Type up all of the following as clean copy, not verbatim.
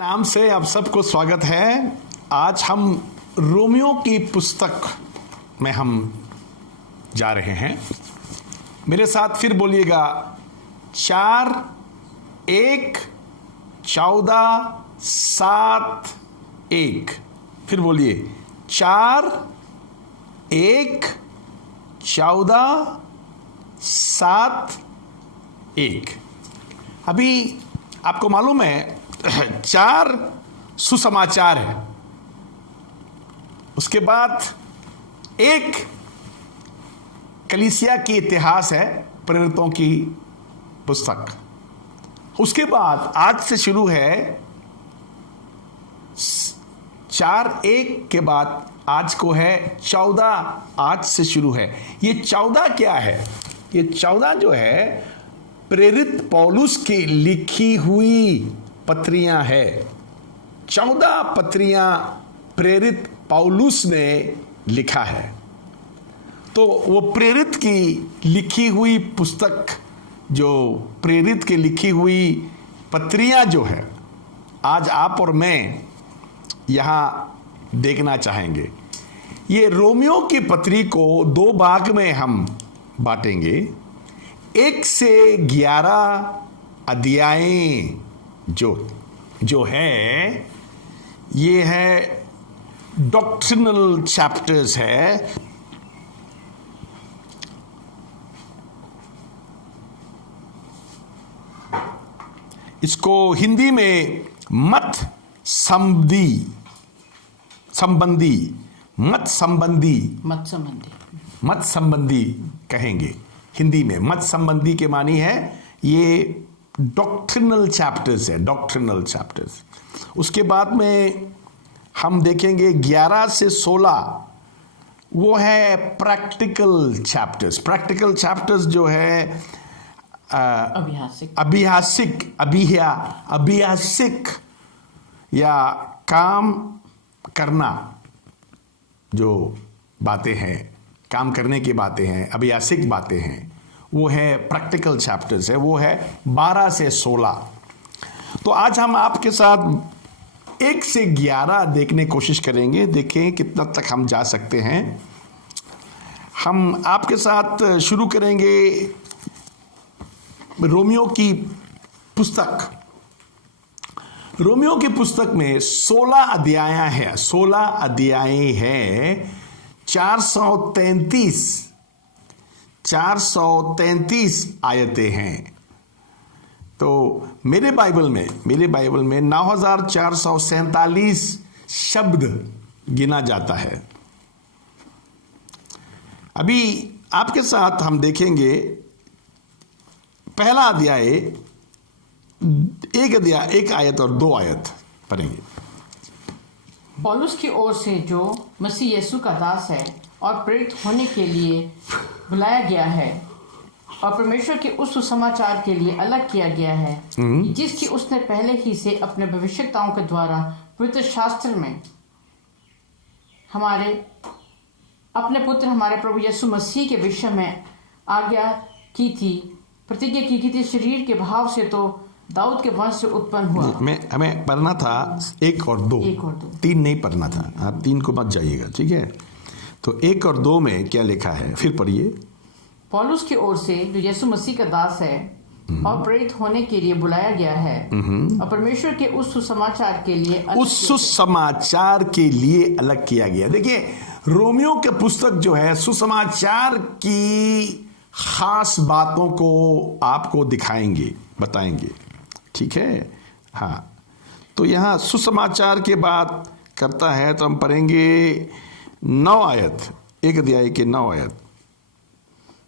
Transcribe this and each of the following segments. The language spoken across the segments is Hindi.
नाम से आप सबको स्वागत है। आज हम रोमियो की पुस्तक में हम जा रहे हैं। मेरे साथ फिर बोलिएगा 4, 1, 14, 7, 1। फिर बोलिए 4, 1, 14, 7, 1। अभी आपको मालूम है 4 सुसमाचार है, उसके बाद 1 कलीसिया की इतिहास है, प्रेरितों की पुस्तक। उसके बाद आज से शुरू है 4, 1 के बाद आज को है 14, आज से शुरू है। ये 14 क्या है? ये 14 जो है प्रेरित पौलुस की लिखी हुई पत्रियां है। 14 पत्रियां प्रेरित पौलुस ने लिखा है। तो वो प्रेरित की लिखी हुई पुस्तक, जो प्रेरित की लिखी हुई पत्रियां जो है, आज आप और मैं यहां देखना चाहेंगे। ये रोमियो की पत्री को 2 भाग में हम बांटेंगे। 1 से 11 अध्याय जो है, ये है डॉक्ट्रिनल चैप्टर्स है। इसको हिंदी में मत संबंधी कहेंगे। हिंदी में मत संबंधी के मानी है ये डॉक्ट्रिनल चैप्टर्स है, डॉक्ट्रिनल चैप्टर्स। उसके बाद में हम देखेंगे 11 से 16, वो है प्रैक्टिकल चैप्टर्स। प्रैक्टिकल चैप्टर्स जो है अभियासिक या काम करना, जो बातें हैं, काम करने की बातें हैं, अभियासिक बातें हैं, वो है प्रैक्टिकल चैप्टर्स है। वो है 12 से 16। तो आज हम आपके साथ 1 से 11 देखने की कोशिश करेंगे। देखें कितना तक हम जा सकते हैं। हम आपके साथ शुरू करेंगे रोमियो की पुस्तक। रोमियो की पुस्तक में 16 अध्याय है। 16 अध्याय है। 433 आयतें हैं। तो मेरे बाइबल में 9447 शब्द गिना जाता है। अभी आपके साथ हम देखेंगे पहला अध्याय, एक आयत और 2 आयत पढ़ेंगे। पौलुस की ओर से जो मसीह यीशु का दास है और प्रेरित होने के लिए बुलाया गया है और परमेश्वर के उस सुसमाचार के लिए अलग किया गया है, जिसकी उसने पहले ही से अपने भविष्यताओं के द्वारा पवित्र शास्त्र में अपने पुत्र हमारे प्रभु यीशु मसीह के विषय में आज्ञा की थी, प्रतिज्ञा की थी। शरीर के भाव से तो दाऊद के वंश से उत्पन्न हुआ। हमें पढ़ना था 1 और 2, 3 नहीं पढ़ना था। आप 3 को मत जाइएगा, ठीक है? तो 1 और 2 में क्या लिखा है, फिर पढ़िए। पौलुस की ओर से जो यीशु मसीह का दास है और प्रेरित होने के लिए बुलाया गया है और परमेश्वर के उस सुसमाचार के लिए अलग किया गया। देखिए, रोमियो के पुस्तक जो है सुसमाचार की खास बातों को आपको दिखाएंगे, बताएंगे, ठीक है? हाँ, तो यहाँ सुसमाचार के बात करता है। तो हम पढ़ेंगे 9 आयत, 1 अध्याय के 9 आयत।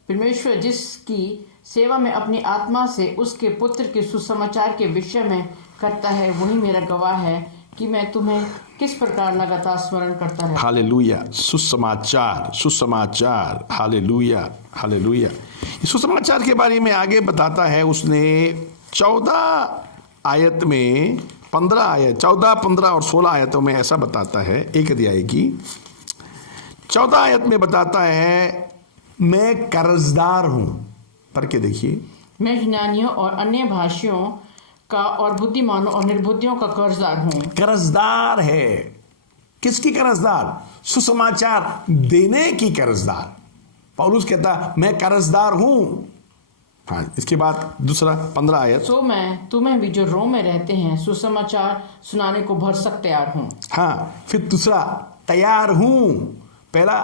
परमेश्वर जिसकी सेवा में अपनी आत्मा से उसके पुत्र के सुसमाचार के विषय में करता है, वही मेरा गवाह है कि मैं तुम्हें किस प्रकार लगातार स्मरण करता है। हालेलुया। सुसमाचार, हालेलुया, हालेलुया। सुसमाचार के बारे में आगे बताता है उसने 14 आयत में, 15 आयत, 14, 15 और 16 आयतों में ऐसा बताता है। 1 अध्याय की 14 आयत में बताता है, मैं कर्जदार हूं। पढ़ के देखिए। मैं यूनानियों और अन्य भाषियों का और बुद्धिमानों और निर्बुद्धियों का कर्जदार हूँ। कर्जदार है। किसकी कर्जदार? सुसमाचार देने की कर्जदार। पौलुस कहता मैं कर्जदार हूं। हाँ, इसके बाद दूसरा 15 आयत। सो मैं तुम्हें भी जो रोम में रहते हैं सुसमाचार सुनाने को भरसक तैयार हूँ। हाँ, फिर दूसरा तैयार हूं। पहला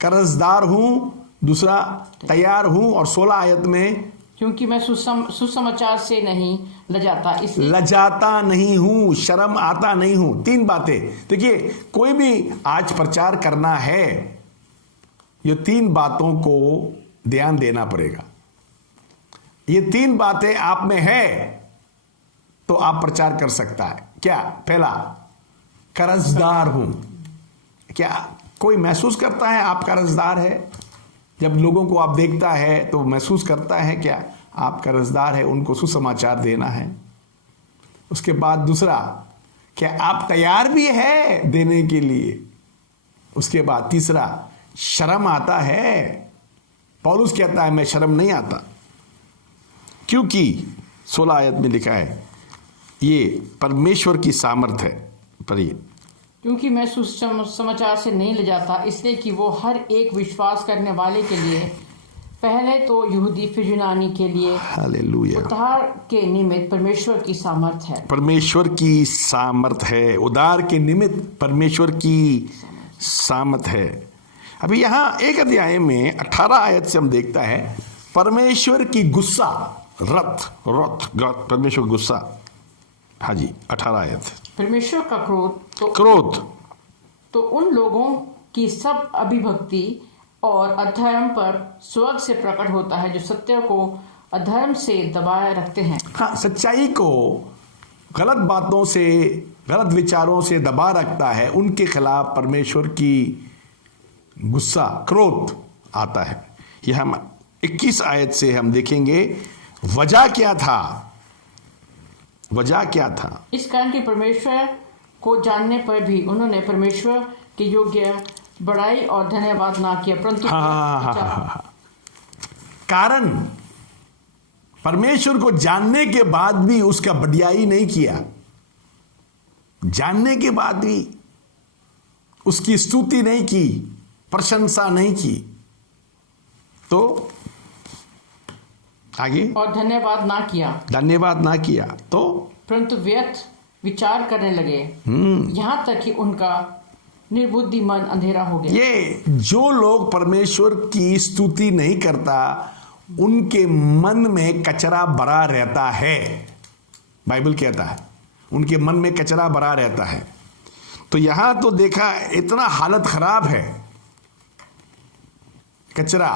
कर्जदार हूं, दूसरा तैयार हूं, और 16 आयत में क्योंकि मैं सुसमाचार से नहीं लजाता, इसलिए लजाता नहीं हूं, शर्म आता नहीं हूं। 3 बातें। देखिए, कोई भी आज प्रचार करना है, ये 3 बातों को ध्यान देना पड़ेगा। ये 3 बातें आप में है तो आप प्रचार कर सकता है। क्या? पहला, कर्जदार हूं। क्या कोई महसूस करता है आप कर्जदार है? जब लोगों को आप देखता है तो महसूस करता है क्या आप कर्जदार है? उनको सुसमाचार देना है। उसके बाद दूसरा, क्या आप तैयार भी है देने के लिए? उसके बाद तीसरा, शर्म आता है? पौलुस कहता है मैं शर्म नहीं आता, क्योंकि 16 आयत में लिखा है ये परमेश्वर की सामर्थ है। पढ़िए। क्योंकि मैं सुसमाचार से नहीं ले जाता, इसलिए कि वो हर एक विश्वास करने वाले के लिए, पहले तो यहूदी फिर यूनानी के लिए, हालेलुया, उद्धार के निमित्त परमेश्वर की सामर्थ है। परमेश्वर की सामर्थ है। उद्धार के निमित्त परमेश्वर की सामर्थ है। अभी यहाँ 1 अध्याय में 18 आयत से हम देखता है परमेश्वर की गुस्सा, रथ परमेश्वर गुस्सा। हाँ जी, 18 आयत। परमेश्वर का क्रोध तो उन लोगों की सब अभिभक्ति और अधर्म पर स्वर्ग से प्रकट होता है, जो सत्य को अधर्म से दबाए रखते हैं। हाँ, सच्चाई को गलत बातों से, गलत विचारों से दबा रखता है, उनके खिलाफ परमेश्वर की गुस्सा, क्रोध आता है। यह हम 21 आयत से हम देखेंगे वजह क्या था। वजह क्या था? इस कारण कि परमेश्वर को जानने पर भी उन्होंने परमेश्वर के योग्य बड़ाई और धन्यवाद ना किया, परंतु कारण परमेश्वर को जानने के बाद भी उसका बढ़ियाई नहीं किया। जानने के बाद भी उसकी स्तुति नहीं की, प्रशंसा नहीं की। तो आगे, और धन्यवाद ना किया तो परंतु व्यर्थ विचार करने लगे, यहां तक कि उनका निर्बुद्धि मन अंधेरा हो गया। ये जो लोग परमेश्वर की स्तुति नहीं करता, उनके मन में कचरा भरा रहता है। बाइबल कहता है उनके मन में कचरा भरा रहता है। तो यहां तो देखा इतना हालत खराब है, कचरा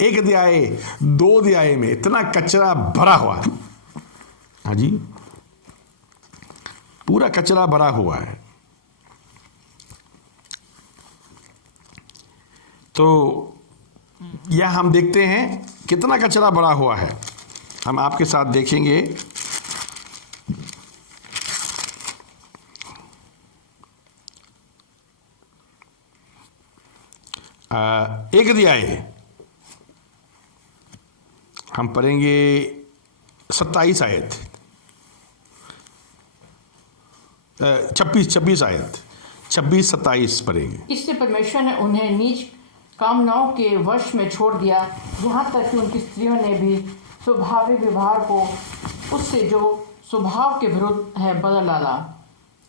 1 अध्याय 2 अध्याय में इतना कचरा भरा हुआ है। हाँ जी, पूरा कचरा भरा हुआ है। तो यह हम देखते हैं कितना कचरा भरा हुआ है। हम आपके साथ देखेंगे। एक अध्याय हम पढ़ेंगे 27 आयत, 26 आयत, 26-27 पढ़ेंगे। इससे परमेश्वर ने उन्हें नीच कामनाओं के वश में छोड़ दिया, यहाँ तक कि उनकी स्त्रियों ने भी स्वाभाविक व्यवहार को उससे जो स्वभाव के विरुद्ध है बदल डाला।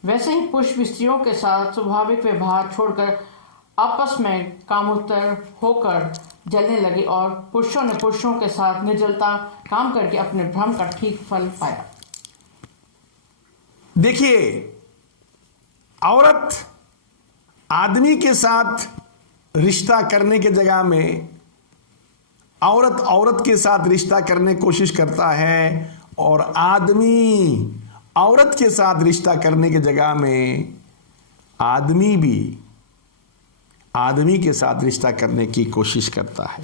वैसे ही पुरुष भी स्त्रियों के साथ स्वाभाविक व्यवहार छोड़कर आपस में कामोत्तर होकर जलने लगे, और पुरुषों ने पुरुषों के साथ निर्जलता काम करके अपने भ्रम का ठीक फल पाया। देखिए, औरत आदमी के साथ रिश्ता करने के जगह में औरत औरत के साथ रिश्ता करने की कोशिश करता है, और आदमी औरत के साथ रिश्ता करने के जगह में आदमी भी आदमी के साथ रिश्ता करने की कोशिश करता है।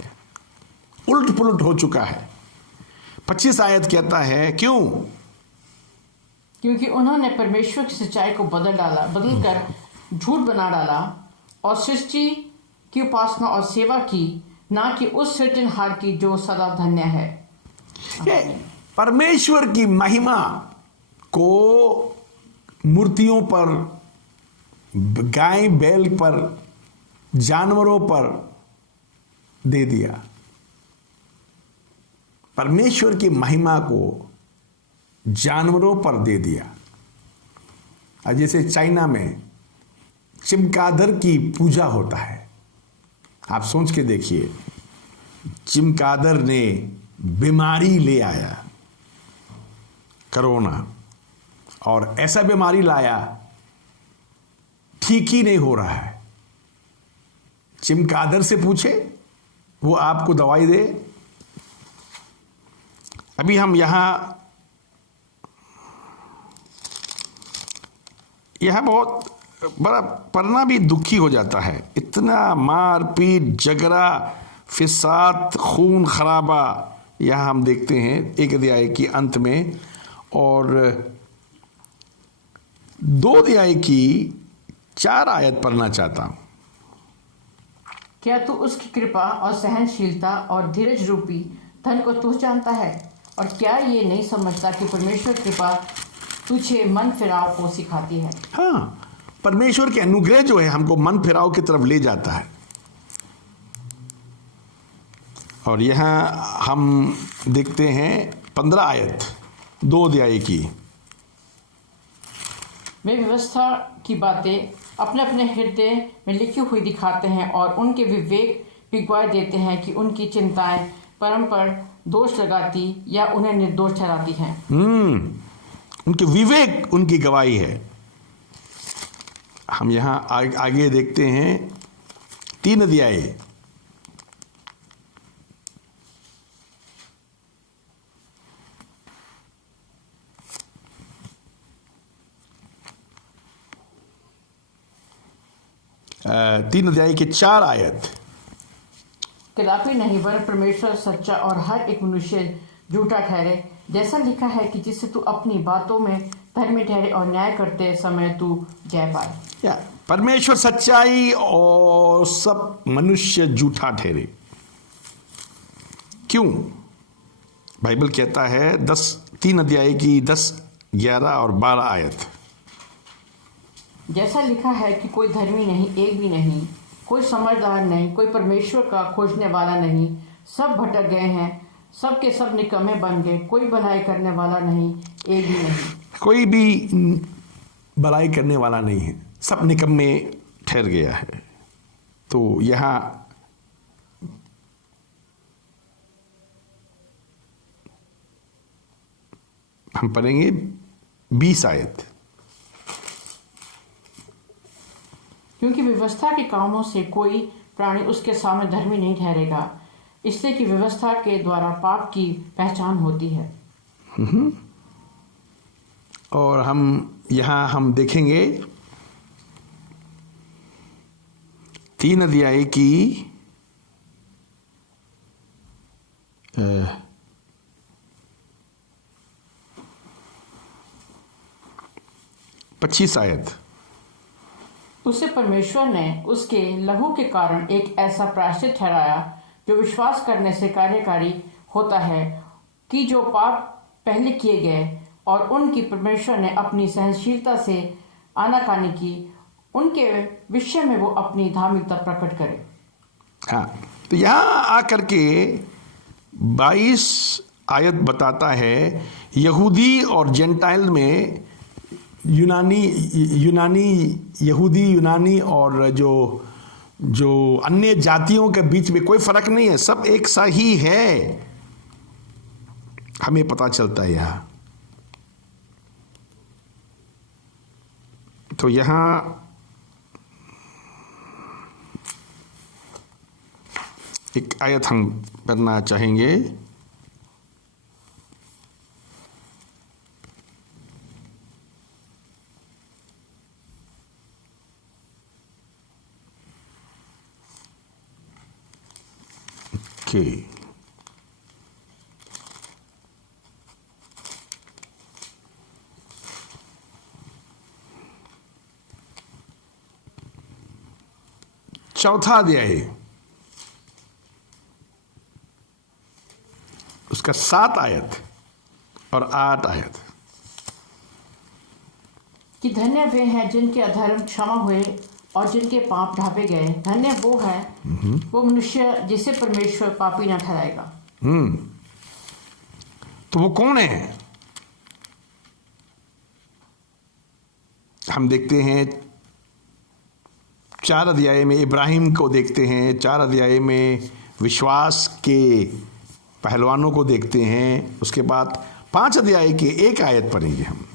उलट पुलट हो चुका है। 25 आयत कहता है क्यों? क्योंकि उन्होंने परमेश्वर की सच्चाई को बदलकर झूठ बना डाला, और सृष्टि की उपासना और सेवा की, ना कि उस सृजनहार की जो सदा धन्य है। परमेश्वर की महिमा को मूर्तियों पर, गाय बैल पर, जानवरों पर दे दिया। परमेश्वर की महिमा को जानवरों पर दे दिया। और जैसे चाइना में चमगादड़ की पूजा होता है, आप सोच के देखिए, चमगादड़ ने बीमारी ले आया, कोरोना, और ऐसा बीमारी लाया ठीक ही नहीं हो रहा है। चमगादड़ से पूछे, वो आपको दवाई दे। अभी हम यहां बहुत बड़ा पढ़ना भी दुखी हो जाता है। इतना मार पीट, झगड़ा, फिसाद, खून खराबा यहां हम देखते हैं एक अध्याय के अंत में। और 2 अध्याय की 4 आयत पढ़ना चाहता हूं। क्या तू उसकी कृपा और सहनशीलता और धीरज रूपी धन को तू जानता है? और क्या ये नहीं समझता कि परमेश्वर कृपा तुझे मन फिराव को सिखाती है? हाँ, परमेश्वर के अनुग्रह जो है हमको मन फिराव की तरफ ले जाता है। और यहां हम देखते हैं 15 आयत 2 अध्याय की। वे व्यवस्था की बातें अपने अपने हृदय में लिखी हुई दिखाते हैं और उनके विवेक भी गवाही देते हैं कि उनकी चिंताएं परम पर दोष लगाती या उन्हें निर्दोष ठहराती हैं। उनके विवेक उनकी गवाही है। हम यहां आगे देखते हैं 3 अध्याय। तीन अध्याय के 4 आयत। कदापि नहीं, वरन परमेश्वर सच्चा और हर एक मनुष्य झूठा ठहरे, जैसा लिखा है कि जिससे तू अपनी बातों में धर्मी ठहरे और न्याय करते समय तू जय पाए। परमेश्वर सच्चाई और सब मनुष्य झूठा ठहरे। क्यों? बाइबल कहता है 3 अध्याय की 10, 11 और 12 आयत। जैसा लिखा है कि कोई धर्मी नहीं, एक भी नहीं, कोई समझदार नहीं, कोई परमेश्वर का खोजने वाला नहीं, सब भटक गए हैं, सब के सब निकम्मे बन गए, कोई भलाई करने वाला नहीं, एक भी नहीं। कोई भी भलाई करने वाला नहीं है, सब निकम्मे ठहर गया है। तो यहां हम पढ़ेंगे 20 आयत। क्योंकि व्यवस्था के कामों से कोई प्राणी उसके सामने धर्मी नहीं ठहरेगा, इसलिए कि व्यवस्था के द्वारा पाप की पहचान होती है। और हम देखेंगे 3 अध्याय की 25 आयत। उसे परमेश्वर ने उसके लहू के कारण एक ऐसा प्रायश्चित ठहराया जो विश्वास करने से कार्यकारी होता है कि जो पाप पहले किए गए और उनकी परमेश्वर ने अपनी सहनशीलता से आनाकानी की, उनके विषय में वो अपनी धार्मिकता प्रकट करे। हाँ, तो यहां आकर के 22 आयत बताता है यहूदी और जेंटाइल में, यूनानी यूनानी और जो अन्य जातियों के बीच में कोई फर्क नहीं है, सब एक सा ही है। हमें पता चलता है यहां। तो यहां एक आयत हम पढ़ना चाहेंगे। Okay. चौथा अध्याय, उसका 7 आयत और 8 आयत। धन्य वे हैं जिनके अधर्म क्षमा हुए और जिनके पाप ढांपे गए। धन्य वो है वो मनुष्य जिसे परमेश्वर पापी न ठहराएगा। तो वो कौन है? हम देखते हैं 4 अध्याय में इब्राहिम को देखते हैं, 4 अध्याय में विश्वास के पहलवानों को देखते हैं। उसके बाद 5 अध्याय के 1 आयत पढ़ेंगे हम।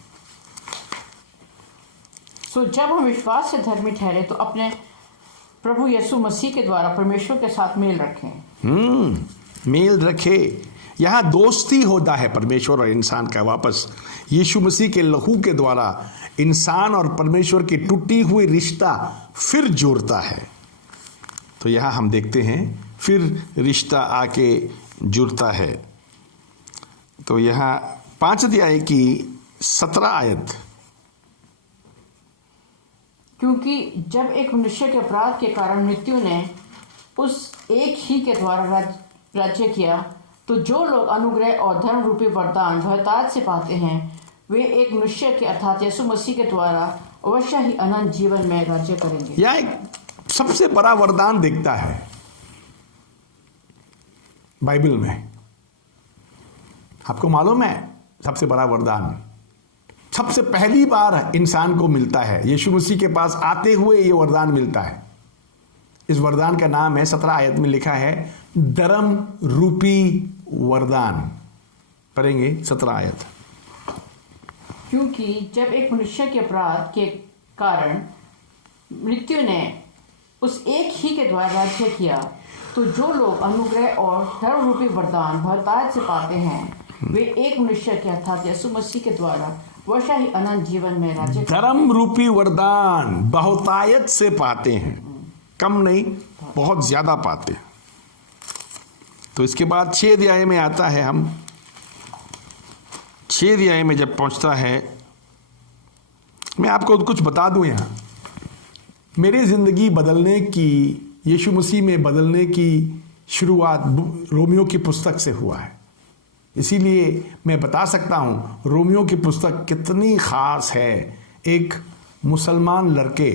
सो जब हम विश्वास से धर्मी ठहरे तो अपने प्रभु यीशु मसीह के द्वारा परमेश्वर के साथ मेल रखें। मेल रखे। यहाँ दोस्ती होता है परमेश्वर और इंसान का वापस। यीशु मसीह के लहू के द्वारा इंसान और परमेश्वर की टूटी हुई रिश्ता फिर जोड़ता है। तो यहाँ हम देखते हैं फिर रिश्ता आके जुड़ता है। तो यहाँ 5 अध्याय की 17 आयत। क्योंकि जब एक मनुष्य के अपराध के कारण मृत्यु ने उस एक ही के द्वारा राज्य किया, तो जो लोग अनुग्रह और धर्म रूपी वरदान बहुतायत से पाते हैं वे एक मनुष्य के अर्थात यीशु मसीह के द्वारा अवश्य ही अनंत जीवन में राज्य करेंगे। यह एक सबसे बड़ा वरदान दिखता है बाइबल में। आपको मालूम है सबसे बड़ा वरदान सबसे पहली बार इंसान को मिलता है। यीशु मसीह के पास आते हुए ये वरदान मिलता है। इस वरदान का नाम है 17 आयत में लिखा है धर्म रूपी वरदान। पढ़ेंगे 17 आयत। क्योंकि जब एक मनुष्य के अपराध के कारण मृत्यु ने उस एक ही के द्वारा राज्य किया, तो जो लोग अनुग्रह और धर्म रूपी वरदान बहुतायत से पाते हैं वे एक मनुष्य के अर्थात यीशु मसीह के द्वारा वैसा ही अनंत जीवन में राज्य। धर्म रूपी वरदान बहुतायत से पाते हैं, कम नहीं बहुत ज्यादा पाते हैं। तो इसके बाद 6 अध्याय में आता है। हम 6 अध्याय में जब पहुंचता है, मैं आपको कुछ बता दूं। यहाँ मेरी जिंदगी बदलने की, यीशु मसीह में बदलने की शुरुआत रोमियो की पुस्तक से हुआ है। इसीलिए मैं बता सकता हूं रोमियो की पुस्तक कितनी खास है। एक मुसलमान लड़के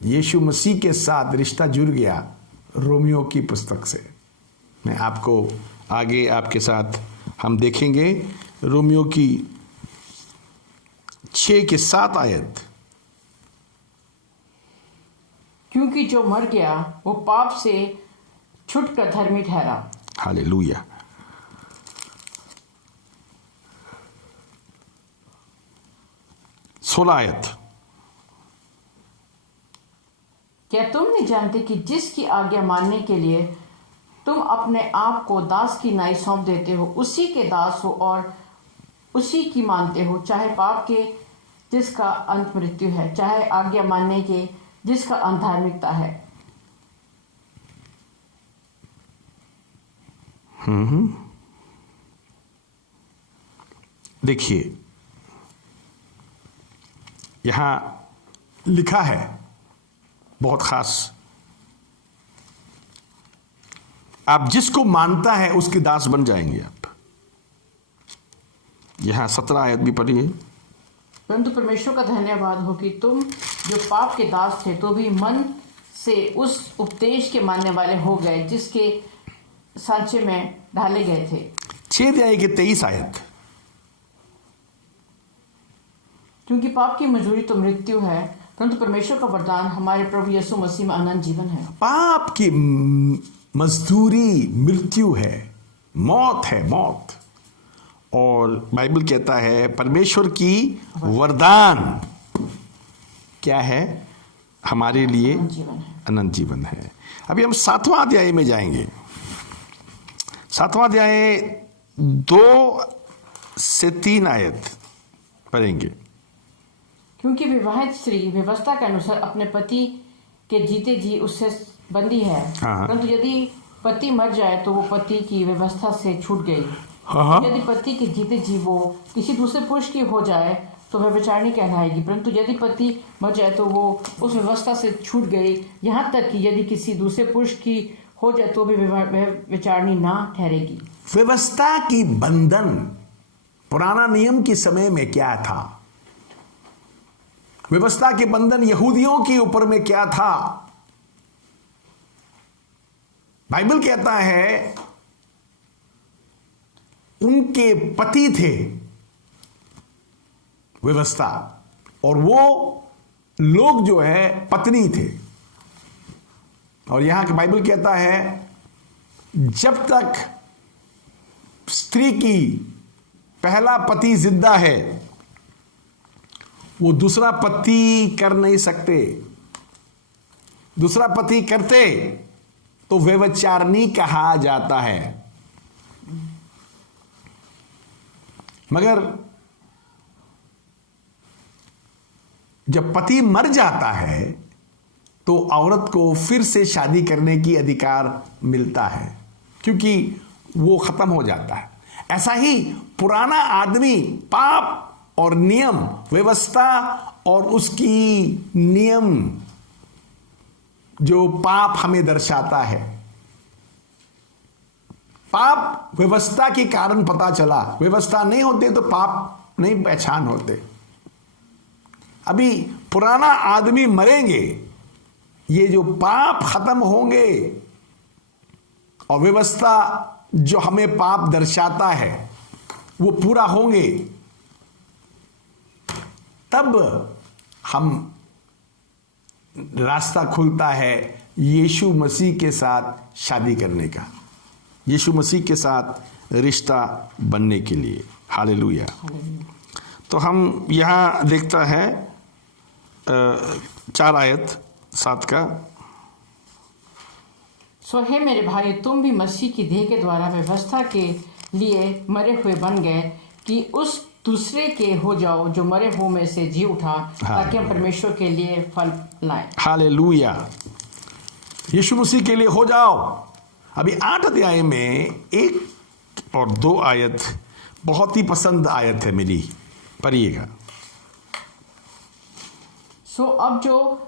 यीशु मसीह के साथ रिश्ता जुड़ गया रोमियो की पुस्तक से। मैं आपको आगे आपके साथ हम देखेंगे रोमियो की 6 के 7 आयत। क्योंकि जो मर गया वो पाप से छुटकर धर्मी ठहरा। हालेलुया। सोलह आयत। क्या तुम नहीं जानते कि जिसकी आज्ञा मानने के लिए तुम अपने आप को दास की नाई सौंप देते हो उसी के दास हो और उसी की मानते हो, चाहे पाप के जिसका अंत मृत्यु है, चाहे आज्ञा मानने के जिसका अंत धार्मिकता है। देखिए यहां लिखा है बहुत खास, आप जिसको मानता है उसके दास बन जाएंगे आप। यहां 17 आयत भी पढ़िए। परंतु परमेश्वर का धन्यवाद हो कि तुम जो पाप के दास थे तो भी मन से उस उपदेश के मानने वाले हो गए जिसके सांचे में ढाले गए थे। 6 अध्याय के 23 आयत। क्योंकि पाप की मजदूरी तो मृत्यु है, परंतु परमेश्वर का वरदान हमारे प्रभु यीशु मसीह में अनंत जीवन है। पाप की मजदूरी मृत्यु है, मौत है, मौत। और बाइबल कहता है परमेश्वर की वरदान क्या है हमारे लिए? अनंत जीवन है। अभी हम 7वां अध्याय में जाएंगे। 7वां अध्याय 2 से 3 आयत पढ़ेंगे। क्योंकि विवाहित स्त्री व्यवस्था के अनुसार अपने पति के जीते जी उससे बंदी है, परंतु यदि पति मर जाए तो वो पति की व्यवस्था से छूट गई। यदि पति के जीते जी वो किसी दूसरे पुरुष की हो जाए तो वह विचारणी कहलाएगी, परंतु यदि पति मर जाए तो वो उस व्यवस्था से छूट गई। यहाँ तक कि यदि किसी दूसरे पुरुष की हो जाए तो भी वह विचारणी ना ठहरेगी। व्यवस्था की बंधन पुराना नियम के समय में क्या था? व्यवस्था के बंधन यहूदियों के ऊपर में क्या था? बाइबल कहता है उनके पति थे व्यवस्था, और वो लोग जो है पत्नी थे। और यहां के बाइबल कहता है जब तक स्त्री की पहला पति जिंदा है वो दूसरा पति कर नहीं सकते। दूसरा पति करते तो व्यभिचारिणी कहा जाता है। मगर जब पति मर जाता है तो औरत को फिर से शादी करने की अधिकार मिलता है, क्योंकि वो खत्म हो जाता है। ऐसा ही पुराना आदमी पाप और नियम, व्यवस्था और उसकी नियम जो पाप हमें दर्शाता है, पाप व्यवस्था के कारण पता चला। व्यवस्था नहीं होते तो पाप नहीं पहचान होते। अभी पुराना आदमी मरेंगे, ये जो पाप खत्म होंगे और व्यवस्था जो हमें पाप दर्शाता है वो पूरा होंगे, तब हम रास्ता खुलता है यीशु मसीह के साथ शादी करने का, यीशु मसीह के साथ रिश्ता बनने के लिए। हालेलुया। तो हम यहाँ देखता है 4 आयत 7 का। सो हे मेरे भाई, तुम भी मसीह की देह के द्वारा व्यवस्था के लिए मरे हुए बन गए कि उस दूसरे के हो जाओ जो मरे हुए में से जी उठा, ताकि हम परमेश्वर के लिए फल लाएं। हालेलुया। यीशु मसीह के लिए हो जाओ। अभी 8 अध्याय में 1 और 2 आयत बहुत ही पसंद आयत है मेरी, पढ़िएगा। सो अब जो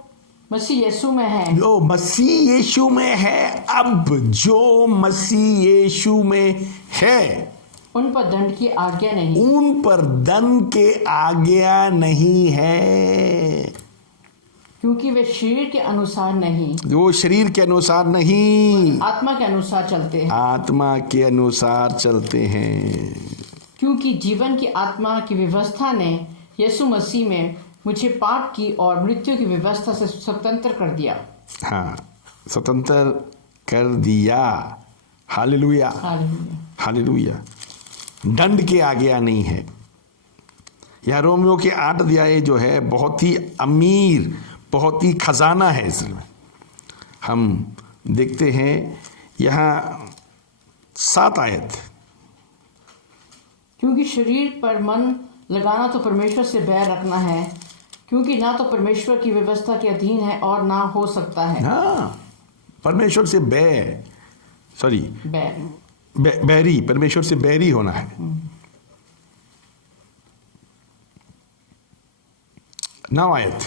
मसीह यीशु में है, जो मसीह यीशु में है, अब जो मसीह यीशु में है, उन पर दंड की आज्ञा नहीं, उन पर दंड के आज्ञा नहीं है, क्योंकि वे शरीर के अनुसार नहीं, वो शरीर के अनुसार नहीं, आत्मा के अनुसार चलते हैं। आत्मा के अनुसार चलते हैं। क्योंकि जीवन की आत्मा की व्यवस्था ने यीशु मसीह में मुझे पाप की और मृत्यु की व्यवस्था से स्वतंत्र कर दिया। हाँ, स्वतंत्र कर दिया। Hallelujah, hallelujah. हालेलुया। दंड के आज्ञा नहीं है। यह रोमियो के 8 अध्याय जो है बहुत ही अमीर, बहुत ही खजाना है। इसमें हम देखते हैं यहाँ 7 आयत। क्योंकि शरीर पर मन लगाना तो परमेश्वर से बैर रखना है, क्योंकि ना तो परमेश्वर की व्यवस्था के अधीन है और ना हो सकता है। हाँ, परमेश्वर से बैरी, परमेश्वर से बैरी होना है। 9 आयत।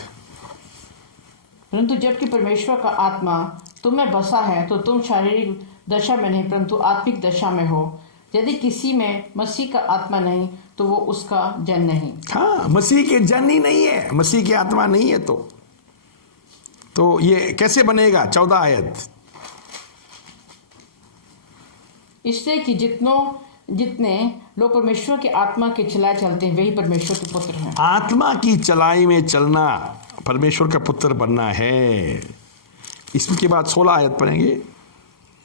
परंतु जबकि परमेश्वर का आत्मा तुम में बसा है तो तुम शारीरिक दशा में नहीं परंतु आत्मिक दशा में हो। यदि किसी में मसीह का आत्मा नहीं तो वो उसका जन नहीं। हाँ, मसीह के जन ही नहीं है, मसीह की आत्मा नहीं है तो ये कैसे बनेगा? 14 आयत। इसलिए कि जितने लोग परमेश्वर के आत्मा के चलाए चलते हैं वही परमेश्वर के पुत्र हैं। आत्मा की चलाई में चलना परमेश्वर का पुत्र बनना है। इसके बाद 16 आयत पढ़ेंगे।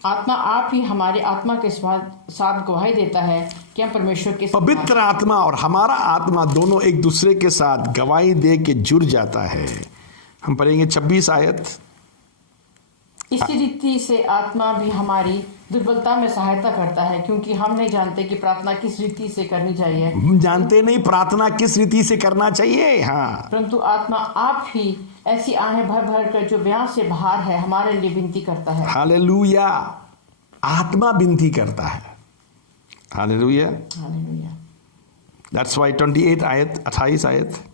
आत्मा आप ही हमारे आत्मा के साथ गवाही देता है कि हम परमेश्वर के पवित्र आत्मा और हमारा आत्मा दोनों एक दूसरे के साथ गवाही दे के जुड़ जाता है। हम पढ़ेंगे 26 आयत। इसी रीति से आत्मा भी हमारी दुर्बलता में सहायता करता है, क्योंकि हम नहीं जानते कि प्रार्थना किस रीति से करनी चाहिए। हम जानते नहीं प्रार्थना किस रीति से करना चाहिए। हाँ, परंतु आत्मा आप ही ऐसी आहें भर भर कर जो ब्याह से बाहर है हमारे लिए विनती करता है। हालेलुया। आत्मा विनती करता है। Hallelujah, hallelujah. That's why 28 आयत 28 आयत।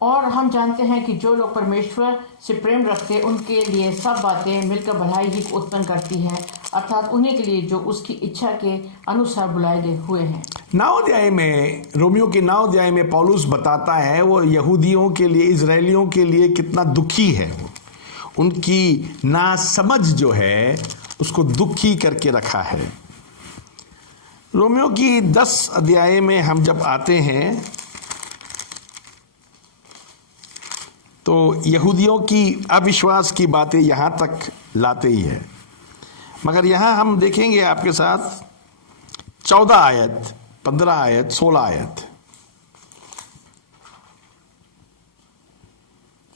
और हम जानते हैं कि जो लोग परमेश्वर से प्रेम रखते उनके लिए सब बातें मिलकर भलाई ही उत्पन्न करती है। अर्थात उन्हीं के लिए जो उसकी इच्छा के अनुसार बुलाए गए हुए हैं। 9 अध्याय में, रोमियो के 9 अध्याय में पौलुस बताता है वो यहूदियों के लिए, इजरायलियों के लिए कितना दुखी है। उनकी नासमझ जो है उसको दुखी करके रखा है। रोमियो की 10 अध्याय में हम जब आते हैं तो यहूदियों की अविश्वास की बातें यहाँ तक लाते ही है, मगर यहाँ हम देखेंगे आपके साथ 14 आयत, 15 आयत, 16 आयत।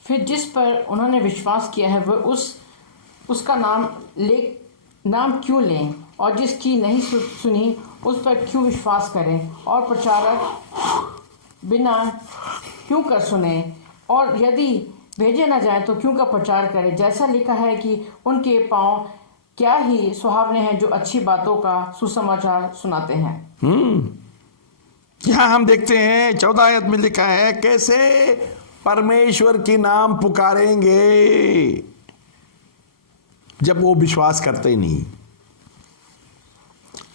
फिर जिस पर उन्होंने विश्वास किया है वह उसका नाम क्यों लें, और जिसकी नहीं सुनी उस पर क्यों विश्वास करें, और प्रचारक बिना क्यों कर सुने, और यदि भेजे न जाए तो क्यों का प्रचार करें। जैसा लिखा है कि उनके पांव क्या ही सुहावने हैं जो अच्छी बातों का सुसमाचार सुनाते हैं। यहां हम देखते हैं 14 आयत में लिखा है कैसे परमेश्वर की नाम पुकारेंगे जब वो विश्वास करते ही नहीं,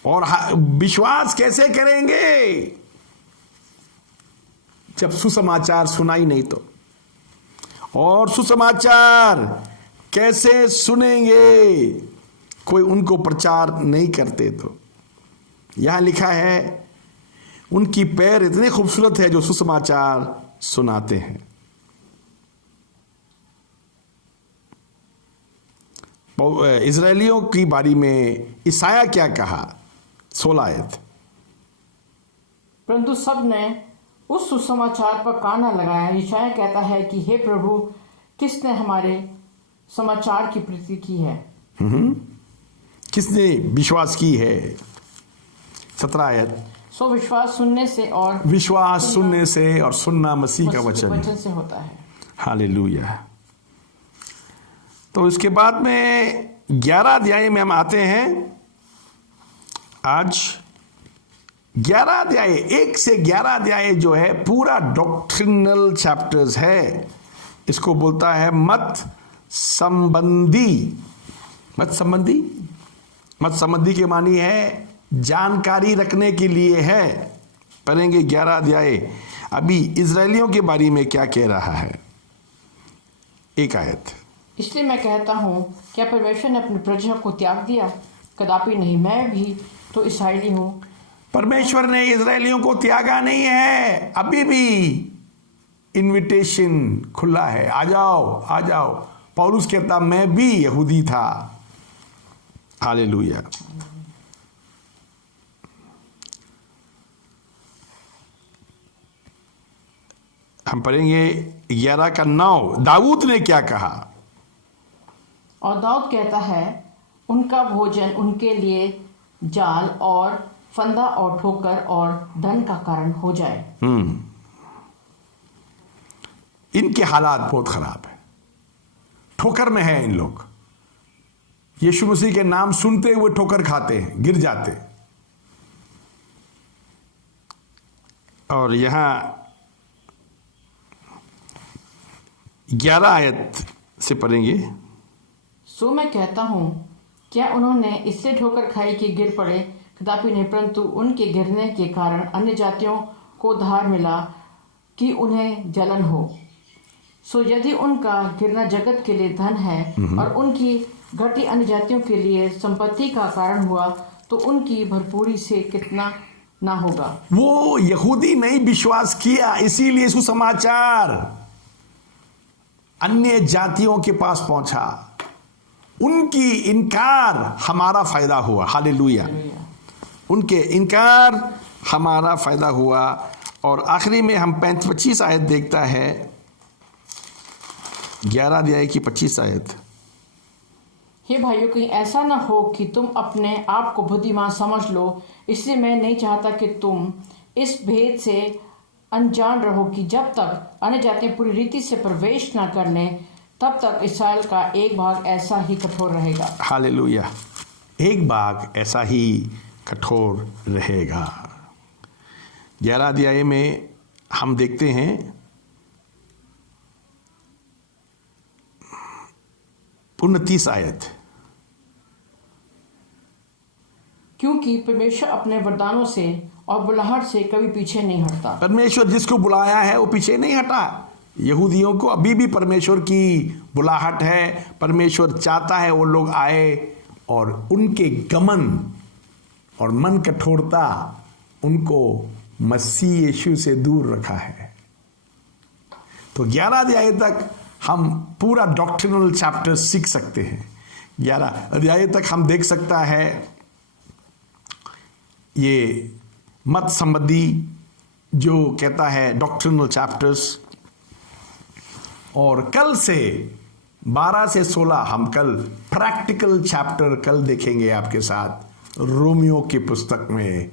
और विश्वास कैसे करेंगे जब सुसमाचार सुना ही नहीं तो, और सुसमाचार कैसे सुनेंगे कोई उनको प्रचार नहीं करते तो। यहां लिखा है उनकी पैर इतने खूबसूरत है जो सुसमाचार सुनाते हैं। इजरायलियों की बारी में ईसाया क्या कहा, 16 आयत। परंतु सब ने उस सुसमाचार पर कान न लगाया। ईशाया कहता है कि हे प्रभु, किसने हमारे समाचार की प्रीति की है, किसने विश्वास की है। 17 आयत। सो विश्वास सुनने से, और विश्वास सुनने से, और सुनना मसीह का वचन से होता है। हालेलुया। तो इसके बाद में 11 अध्याय में हम आते हैं। आज 11 अध्याय, 1 से 11 अध्याय जो है पूरा डॉक्ट्रिनल चैप्टर्स है। इसको बोलता है मत संबंधी। मत संबंधी के मानी है जानकारी रखने के लिए है। पढ़ेंगे 11 अध्याय। अभी इजरायलियों के बारे में क्या कह रहा है, 1 आयत। इसलिए मैं कहता हूँ, क्या परमेश्वर ने अपनी प्रजा को त्याग दिया? कदापि नहीं, मैं भी तो इस्राएली हूँ। परमेश्वर ने इजरायलियों को त्यागा नहीं है। अभी भी इनविटेशन खुला है, आ जाओ आ जाओ। पौलुस कहता मैं भी यहूदी था। हालेलुया। हम पढ़ेंगे 11 का 9। दाऊद ने क्या कहा? और दाऊद कहता है, उनका भोजन उनके लिए जाल और फंदा और ठोकर और धन का कारण हो जाए। इनके हालात बहुत खराब है, ठोकर में है इन लोग। यीशु मसीह के नाम सुनते हुए ठोकर खाते हैं, गिर जाते। और यहां 11 आयत से पढ़ेंगे। सो मैं कहता हूँ, क्या उन्होंने इससे ठोकर खाई कि गिर पड़े? कदापि नहीं, परंतु उनके गिरने के कारण अन्य जातियों को धार मिला कि उन्हें जलन हो। सो यदि उनका गिरना जगत के लिए धन है और उनकी घटी अन्य जातियों के लिए संपत्ति का कारण हुआ, तो उनकी भरपूरी से कितना ना होगा। वो यहूदी नहीं विश्वास किया, इसीलिए सुसमाचार अन्य जातियों के पास पहुंचा। उनकी इनकार हमारा फायदा हुआ। हालेलुया। उनके इनकार हमारा फायदा हुआ। और आखिरी में हम 25 आयत देखता है, 11 अध्याय की 25 आयत। हे भाइयों, कहीं ऐसा ना हो कि तुम अपने आप को बुद्धिमान समझ लो। इसलिए मैं नहीं चाहता कि तुम इस भेद से अनजान रहो कि जब तक अन्य जातियां पूरी रीति से प्रवेश ना कर लें, तब तक इस्राएल का एक भाग ऐसा ही कठोर रहेगा। हालेलुया। एक भाग ऐसा ही कठोर रहेगा। 11 अध्याय में हम देखते हैं 29 आयत। क्योंकि परमेश्वर अपने वरदानों से और बुलाहट से कभी पीछे नहीं हटता। परमेश्वर जिसको बुलाया है वो पीछे नहीं हटा। यहूदियों को अभी भी परमेश्वर की बुलाहट है। परमेश्वर चाहता है वो लोग आए, और उनके गमन और मन कठोरता उनको मसीह यीशु से दूर रखा है। तो 11 अध्याय तक हम पूरा डॉक्ट्रिनल चैप्टर सीख सकते हैं। 11 अध्याय तक हम देख सकता है ये मत संबंधी जो कहता है डॉक्ट्रिनल चैप्टर्स। और कल से 12 से 16 हम कल प्रैक्टिकल चैप्टर कल देखेंगे आपके साथ रोमियो की पुस्तक में।